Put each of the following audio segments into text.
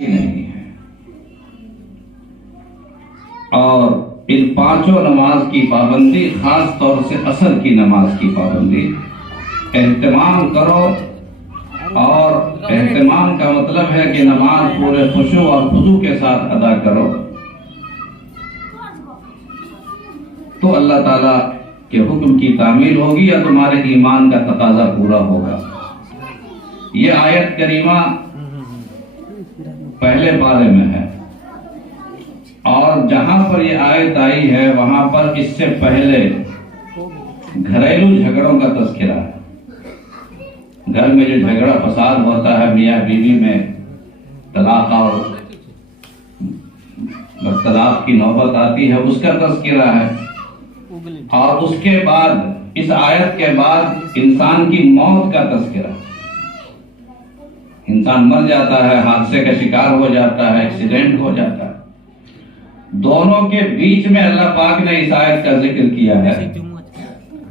نہیں ہے، اور ان پانچوں نماز کی پابندی، خاص طور سے عصر کی نماز کی پابندی اہتمام کرو، اور اہتمام کا مطلب ہے کہ نماز پورے خشوع اور خضوع کے ساتھ ادا کرو، تو اللہ تعالیٰ کے حکم کی تعمیل ہوگی یا تمہارے ایمان کا تقاضا پورا ہوگا۔ یہ آیت کریمہ پہلے پارے میں ہے، اور جہاں پر یہ آیت آئی ہے وہاں پر اس سے پہلے گھریلو جھگڑوں کا تذکرہ ہے۔ گھر میں جو جھگڑا فساد ہوتا ہے میاں بیوی میں، طلاق اور طلاق کی نوبت آتی ہے، اس کا تذکرہ ہے، اور اس کے بعد اس آیت کے بعد انسان کی موت کا تذکرہ۔ انسان مر جاتا ہے، حادثے کا شکار ہو جاتا ہے، ایکسیڈنٹ ہو جاتا ہے، دونوں کے بیچ میں اللہ پاک نے اس آیت کا ذکر کیا ہے،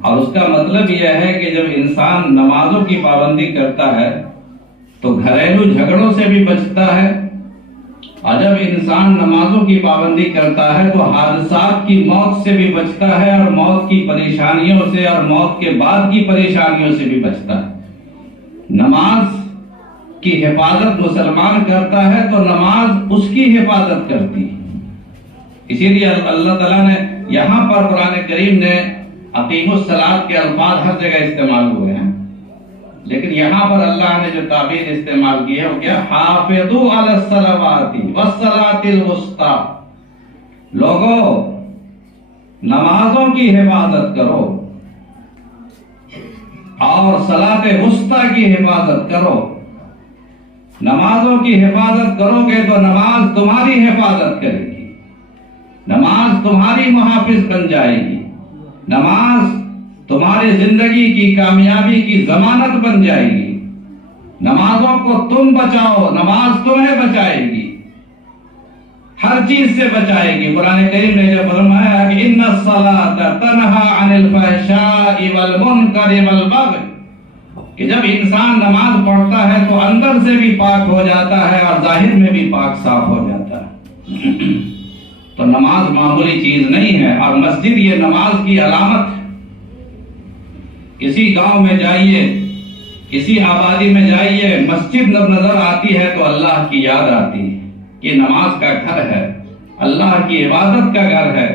اور اس کا مطلب یہ ہے کہ جب انسان نمازوں کی پابندی کرتا ہے تو گھریلو جھگڑوں سے بھی بچتا ہے، اور جب انسان نمازوں کی پابندی کرتا ہے تو حادثات کی موت سے بھی بچتا ہے، اور موت کی پریشانیوں سے اور موت کے بعد کی پریشانیوں سے بھی بچتا ہے۔ نماز کی حفاظت مسلمان کرتا ہے تو نماز اس کی حفاظت کرتی ہے۔ اسی لیے اللہ تعالیٰ نے یہاں پر قرآن کریم نے اقیم الصلاۃ کے الفاظ ہر جگہ استعمال ہوئے ہیں، لیکن یہاں پر اللہ نے جو تعبیر استعمال کی ہے وہ کیا؟ حافظوا علی الصلوات والصلاۃ الوسطی، لوگوں نمازوں کی حفاظت کرو اور صلاۃ وسطی کی حفاظت کرو۔ نمازوں کی حفاظت کرو گے تو نماز تمہاری حفاظت کرے گی، نماز تمہاری محافظ بن جائے گی، نماز تمہاری زندگی کی کامیابی کی ضمانت بن جائے گی۔ نمازوں کو تم بچاؤ، نماز تمہیں بچائے گی، ہر چیز سے بچائے گی۔ قرآن کریم نے جو فرمایا کہ ان الصلاۃ تنہی عن الفحشاء والمنکر والبغی، کہ جب انسان نماز پڑھتا ہے تو اندر سے بھی پاک ہو جاتا ہے اور ظاہر میں بھی پاک صاف ہو جاتا ہے۔ تو نماز معمولی چیز نہیں ہے، اور مسجد یہ نماز کی علامت ہے۔ کسی گاؤں میں جائیے، کسی آبادی میں جائیے، مسجد نظر آتی ہے تو اللہ کی یاد آتی ہے کہ نماز کا گھر ہے، اللہ کی عبادت کا گھر ہے،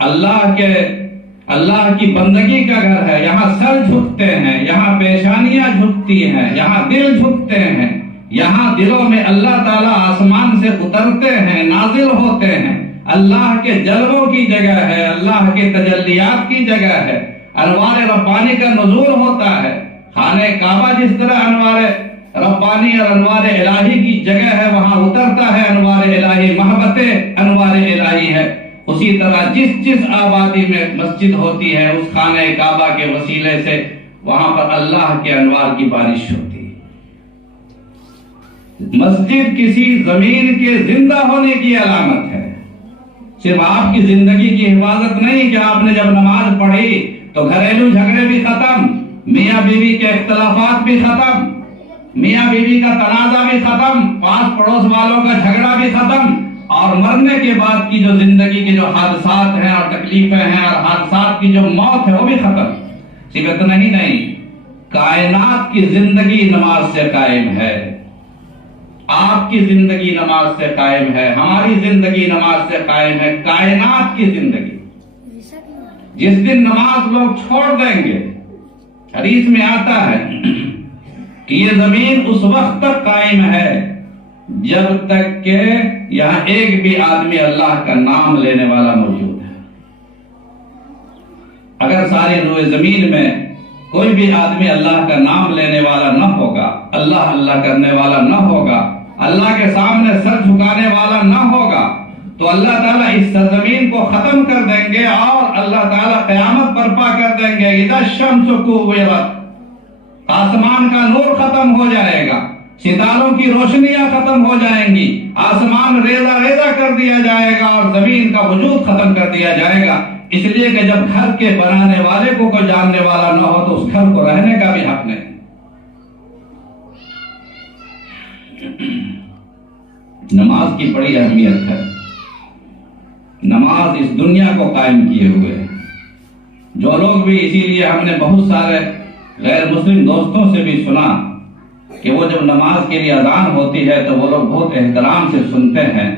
اللہ کی بندگی کا گھر ہے۔ یہاں سر جھکتے ہیں، یہاں پیشانیاں جھکتی ہیں، یہاں دل جھکتے ہیں، یہاں دلوں میں اللہ تعالیٰ آسمان سے اترتے ہیں، نازل ہوتے ہیں۔ اللہ کے جلووں کی جگہ ہے، اللہ کے تجلیات کی جگہ ہے، انوار ربانی کا نزول ہوتا ہے۔ خانہ کعبہ جس طرح انوار ربانی اور انوار الہی کی جگہ ہے، وہاں اترتا ہے انوار الہی، محبت انوار الہی ہے۔ اسی طرح جس آبادی میں مسجد ہوتی ہے، اس خانہ کعبہ کے وسیلے سے وہاں پر اللہ کے انوار کی بارش ہوتی ہے۔ مسجد کسی زمین کے زندہ ہونے کی علامت ہے، صرف آپ کی زندگی کی حفاظت نہیں کہ آپ نے جب نماز پڑھی تو گھریلو جھگڑے بھی ختم، میاں بیوی کے اختلافات بھی ختم، میاں بیوی کا تنازع بھی ختم، پاس پڑوس والوں کا جھگڑا بھی ختم، اور مرنے کے بعد کی جو زندگی کے جو حادثات ہیں اور تکلیفیں ہیں اور حادثات کی جو موت ہے وہ بھی ختم۔ صرف اتنا ہی نہیں، کائنات کی زندگی نماز سے قائم ہے، آپ کی زندگی نماز سے قائم ہے، ہماری زندگی نماز سے قائم ہے، کائنات کی زندگی۔ جس دن نماز لوگ چھوڑ دیں گے، حدیث میں آتا ہے کہ یہ زمین اس وقت تک قائم ہے جب تک کہ یہاں ایک بھی آدمی اللہ کا نام لینے والا موجود ہے۔ اگر ساری روئے زمین میں کوئی بھی آدمی اللہ کا نام لینے والا نہ ہوگا، اللہ کرنے والا نہ ہوگا، اللہ کے سامنے سر جھکانے والا نہ ہوگا، تو اللہ تعالیٰ اس سرزمین کو ختم کر دیں گے، اور اللہ تعالیٰ قیامت برپا کر دیں گے۔ اذا الشمس کوورت، آسمان کا نور ختم ہو جائے گا، ستاروں کی روشنیاں ختم ہو جائیں گی، آسمان ریزہ ریزہ کر دیا جائے گا، اور زمین کا وجود ختم کر دیا جائے گا۔ اس لیے کہ جب گھر کے بنانے والے کو کوئی جاننے والا نہ ہو تو اس گھر کو رہنے کا بھی حق نہیں۔ نماز کی بڑی اہمیت ہے. نماز اس دنیا کو قائم کیے ہوئے ہے. جو لوگ بھی، اسی لیے ہم نے بہت سارے غیر مسلم دوستوں سے بھی سنا کہ وہ جب نماز کے لیے اذان ہوتی ہے تو وہ لوگ بہت احترام سے سنتے ہیں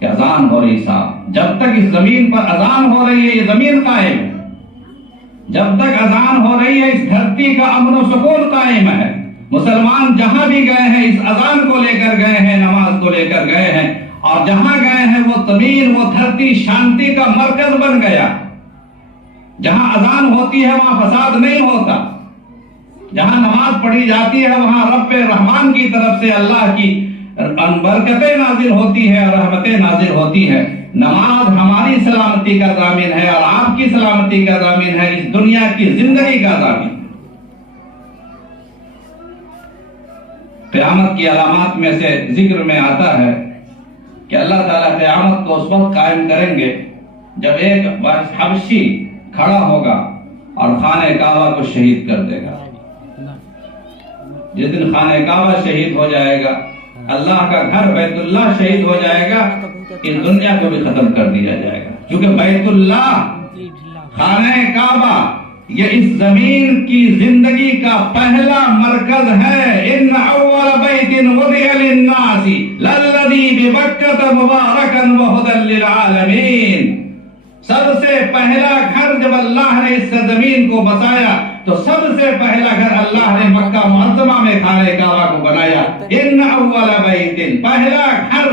کہ اذان ہو رہی صاحب. جب تک اس زمین پر اذان ہو رہی ہے یہ زمین قائم ہے. جب تک اذان ہو رہی ہے اس دھرتی کا امن و سکون قائم ہے. مسلمان جہاں بھی گئے ہیں اس اذان کو لے کر گئے ہیں، نماز کو لے کر گئے ہیں، اور جہاں گئے ہیں وہ زمین، وہ دھرتی شانتی کا مرکز بن گیا. جہاں اذان ہوتی ہے وہاں فساد نہیں ہوتا. جہاں نماز پڑھی جاتی ہے وہاں رب رحمان کی طرف سے اللہ کی برکتیں نازل ہوتی ہے اور رحمتیں نازل ہوتی ہے. نماز ہماری سلامتی کا ضامن ہے اور آپ کی سلامتی کا ضامن ہے، اس دنیا کی زندگی کا ضامن. قیامت کی علامات میں سے ذکر میں آتا ہے کہ اللہ تعالیٰ قیامت کو اس وقت قائم کریں گے جب ایک حبشی کھڑا ہوگا اور خانہ کعبہ کو شہید کر دے گا. جس دن خانہ کعبہ شہید ہو جائے گا، اللہ کا گھر بیت اللہ شہید ہو جائے گا، اس دنیا کو بھی ختم کر دیا جائے گا. کیونکہ بیت اللہ، خانہ کعبہ، یہ اس زمین کی زندگی کا پہلا مرکز ہے. ان اول بیت وضع للناس للذی ببکۃ مبارکا وہدی للعالمین. سب سے پہلا گھر جب اللہ نے اس زمین کو بسایا تو سب سے پہلا گھر اللہ نے مکہ معظمہ میں خانہ کعبہ کو بنایا. ان اول بیت، پہلا گھر،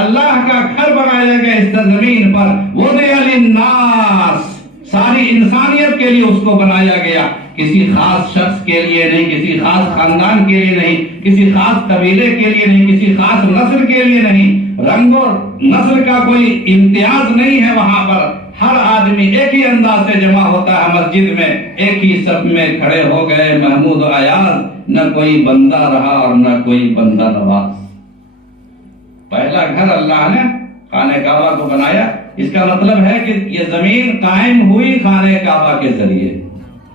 اللہ کا گھر بنایا گیا اس زمین پر. وضع للناس، ساری انسانیت کے لیے اس کو بنایا گیا. کسی خاص شخص کے لیے نہیں، کسی خاص خاندان کے لیے نہیں، کسی خاص قبیلے کے لیے نہیں، کسی خاص نسل کے لیے نہیں. رنگ اور نسل کا کوئی امتیاز نہیں ہے وہاں پر. ہر آدمی ایک ہی انداز سے جمع ہوتا ہے مسجد میں، ایک ہی صف میں کھڑے ہو گئے محمود و ایاز. نہ کوئی بندہ رہا اور نہ کوئی بندہ نواز. پہلا گھر اللہ نے خانہ کعبہ کو بنایا. اس کا مطلب ہے کہ یہ زمین قائم ہوئی خانہ کعبہ کے ذریعے،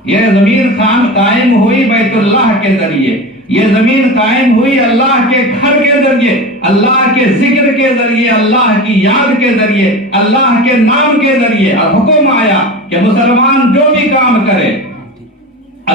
یہ زمین قائم ہوئی بیت اللہ کے ذریعے، یہ زمین قائم ہوئی اللہ کے گھر کے ذریعے، اللہ کے ذکر کے ذریعے، اللہ کی یاد کے ذریعے، اللہ کے نام کے ذریعے. اور حکم آیا کہ مسلمان جو بھی کام کرے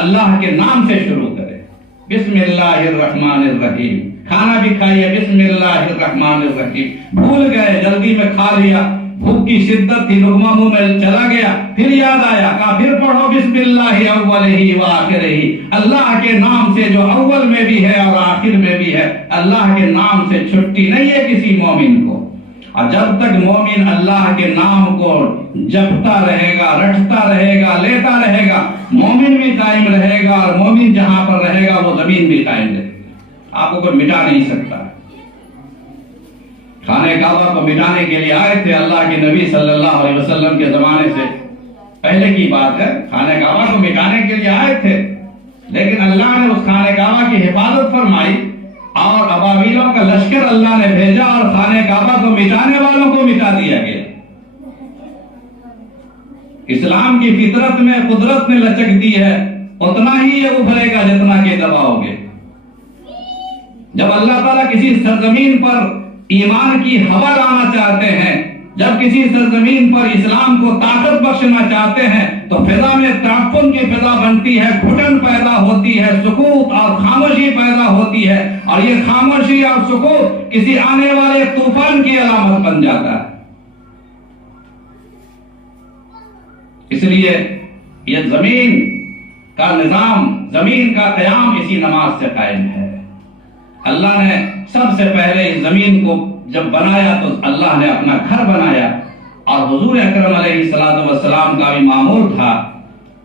اللہ کے نام سے شروع کرے. بسم اللہ الرحمن الرحیم. کھانا بھی کھائیے بسم اللہ الرحمن الرحیم. بھول گئے، جلدی میں کھا لیا، بھوک کی شدت تھی، لقمہ منہ میں چلا گیا، پھر یاد آیا، کہا پھر پڑھو بسم اللہ اولہ و آخرہ. اللہ کے نام سے جو اول میں بھی ہے اور آخر میں بھی ہے، اللہ کے نام سے چھٹی نہیں ہے کسی مومن کو. اور جب تک مومن اللہ کے نام کو جپتا رہے گا، رٹتا رہے گا، لیتا رہے گا، مومن بھی قائم رہے گا. اور مومن جہاں پر رہے گا وہ زمین بھی قائم رہے گا. آپ کو کوئی مٹا نہیں سکتا. خانہ کعبہ کو مٹانے کے لیے آئے تھے اللہ کے نبی صلی اللہ علیہ وسلم کے زمانے سے پہلے کی بات ہے. خانہ کعبہ کو مٹانے کے لیے آئے تھے، لیکن اللہ نے اس خانہ کعبہ کی حفاظت فرمائی اور ابابیلوں کا لشکر اللہ نے بھیجا اور خانہ کعبہ کو مٹانے والوں کو مٹا دیا گیا. اسلام کی فطرت میں قدرت نے لچک دی ہے، اتنا ہی یہ ابھرے گا جتنا کہ دباؤ گے. جب اللہ تعالیٰ کسی سرزمین پر ایمان کی ہوا لانا چاہتے ہیں، جب کسی سرزمین پر اسلام کو طاقت بخشنا چاہتے ہیں تو فضا میں تعفن کی فضا بنتی ہے، گھٹن پیدا ہوتی ہے، سکوت اور خاموشی پیدا ہوتی ہے، اور یہ خاموشی اور سکوت کسی آنے والے طوفان کی علامت بن جاتا ہے. اس لیے یہ زمین کا نظام، زمین کا قیام اسی نماز سے قائم ہے. اللہ نے سب سے پہلے اس زمین کو جب بنایا تو اللہ نے اپنا گھر بنایا، اور حضور اکرم علیہ الصلوۃ والسلام کا بھی معمول تھا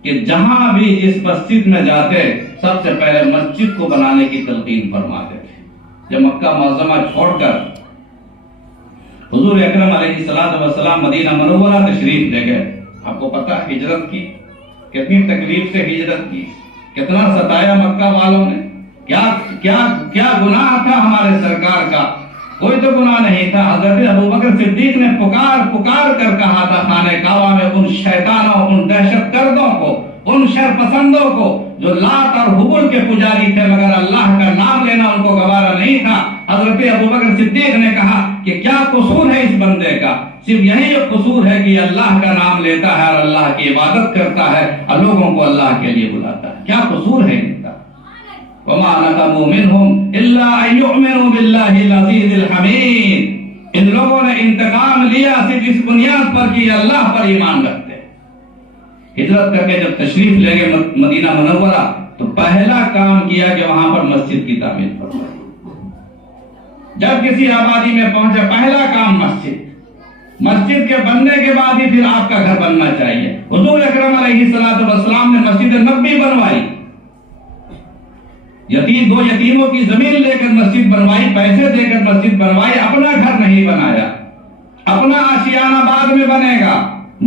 کہ جہاں بھی اس مسجد میں جاتے سب سے پہلے مسجد کو بنانے کی تلقین فرماتے تھے. جب مکہ معظمہ چھوڑ کر حضور اکرم علیہ الصلوۃ والسلام مدینہ منورہ تشریف لے گئے، آپ کو پتہ ہجرت کی کتنی تکلیف سے ہجرت کی، کتنا ستایا مکہ والوں نے. کیا گناہ تھا ہمارے سرکار کا؟ کوئی تو گناہ نہیں تھا. حضرت ابوبکر صدیق نے پکار کر کہا تھا خانہ کعبہ میں ان شیطانوں، ان دہشت گردوں کو، ان شر پسندوں کو جو لات اور حبل کے پجاری تھے مگر اللہ کا نام لینا ان کو گوارا نہیں تھا. حضرت حضرت ابوبکر صدیق نے کہا کہ کیا قصور ہے اس بندے کا؟ صرف یہی قصور ہے کہ اللہ کا نام لیتا ہے اور اللہ کی عبادت کرتا ہے اور لوگوں کو اللہ کے لیے بلاتا ہے. کیا قصور ہے ان کا؟ وَمَا نَقَمُوا مِنْهُمْ إِلَّا أَن يُؤْمِنُوا بِاللَّهِ الْعَزِيزِ الْحَمِيدِ. ان لوگوں نے انتقام لیا صرف اس بنیاد پر کہ اللہ پر ایمان رکھتے ہیں. ہجرت کر کے جب تشریف لے گئے مدینہ منورہ تو پہلا کام کیا کہ وہاں پر مسجد کی تعمیر فرمائی. جب کسی آبادی میں پہنچا پہلا کام مسجد کے بننے کے بعد ہی پھر آپ کا گھر بننا چاہیے. حضور اکرم علیہ السلام نے مسجد نبوی بنوائی. دو یتیموں کی زمین لے کر مسجد بنوائی، پیسے دے کر مسجد بنوائی، اپنا گھر نہیں بنایا. اپنا آشیانہ بعد میں بنے گا.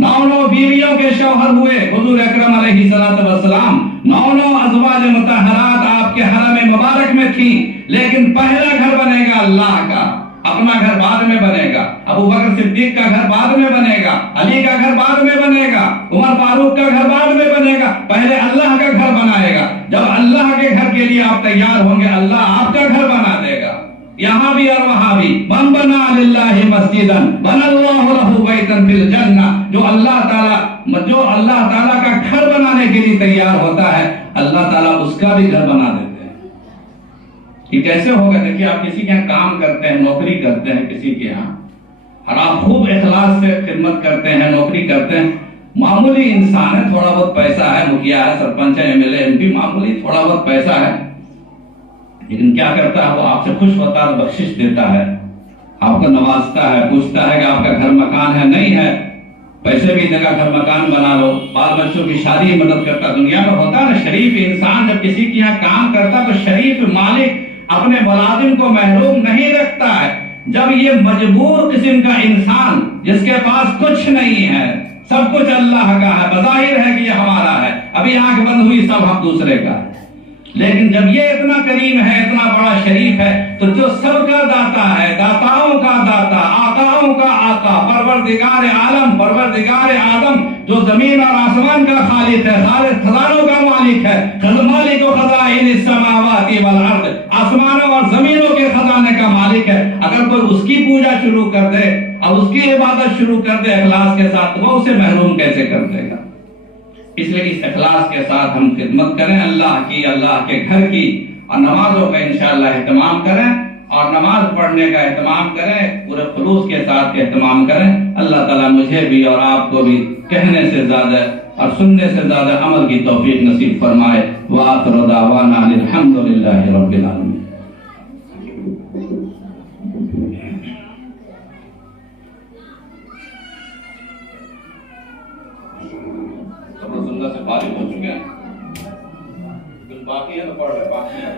9 بیویوں کے شوہر ہوئے حضور اکرم علیہ السلام. 9 ازواج مطہرات آپ کے حرم مبارک میں تھی، لیکن پہلا گھر بنے گا اللہ کا. اپنا گھر بعد میں بنے گا. ابو بکر صدیق کا گھر بعد میں بنے گا. علی کا گھر بعد میں بنے گا. عمر فاروق کا گھر بعد میں بنے گا. پہلے اللہ کا گھر بنائے گا. جب اللہ کے گھر کے لیے آپ تیار ہوں گے اللہ آپ کا گھر بنا دے گا. یہاں بھی اور وہاں بھی. من بنا للہ مسجدا بنا اللہ لہ بیتا فی الجنہ. جو اللہ تعالیٰ کا گھر بنانے کے لیے تیار ہوتا ہے اللہ تعالیٰ اس کا بھی گھر بنا دیتے ہیں. یہ کیسے ہوگا؟ دیکھیے آپ کسی کے یہاں کام کرتے ہیں، نوکری کرتے ہیں کسی کے یہاں، اور آپ خوب اخلاص سے خدمت کرتے ہیں، نوکری کرتے ہیں. معمولی انسان ہے، تھوڑا بہت پیسہ ہے، مکھیا ہے، سرپنچ ہے، ایم ایل اے، MP، معمولی تھوڑا بہت پیسہ ہے، لیکن کیا کرتا ہے وہ آپ سے خوش ہوتا ہے، بخشش دیتا ہے، آپ کو نوازتا ہے، پوچھتا ہے کہ آپ کا گھر مکان ہے، نہیں ہے پیسے بھی دے گا، گھر مکان بنا لو، بال بچوں کی شادی مدد کرتا. دنیا میں ہوتا ہے نا شریف انسان جب کسی کے یہاں کام کرتا تو شریف مالک اپنے ملازم کو محروم نہیں رکھتا ہے. جب یہ مجبور قسم کا انسان جس کے پاس کچھ نہیں ہے، سب کچھ اللہ کا ہے، بظاہر ہے کہ یہ ہمارا ہے، ابھی آنکھ بند ہوئی سب ہم دوسرے کا ہے، لیکن جب یہ اتنا کریم ہے، اتنا بڑا شریف ہے، تو جو سب کا داتا ہے، داتاؤں کا داتا، آقاؤں کا آقا، پروردگار عالم، پروردگار آدم، جو زمین اور آسمان کا خالق ہے، سارے خزانوں کا مالک ہے، مالک و خزائن السماوات والارض، آسمانوں اور زمینوں کے خزانے کا مالک ہے. اگر کوئی اس کی پوجا شروع کر دے اور اس کی عبادت شروع کر دے اخلاص کے ساتھ، وہ اسے محروم کیسے کر دے گا؟ اس لیے اس اخلاص کے ساتھ ہم خدمت کریں اللہ کی، اللہ کے گھر کی، اور نمازوں کا انشاءاللہ اہتمام کریں، اور نماز پڑھنے کا اہتمام کریں، پورے خلوص کے ساتھ اہتمام کریں. اللہ تعالیٰ مجھے بھی اور آپ کو بھی کہنے سے زیادہ اور سننے سے زیادہ عمل کی توفیق نصیب فرمائے. وآخر دعوانا الحمدللہ رب العالمین. سے فارغ ہو چکے ہیں، باقی ہے تو پڑھ رہے باقی ہے.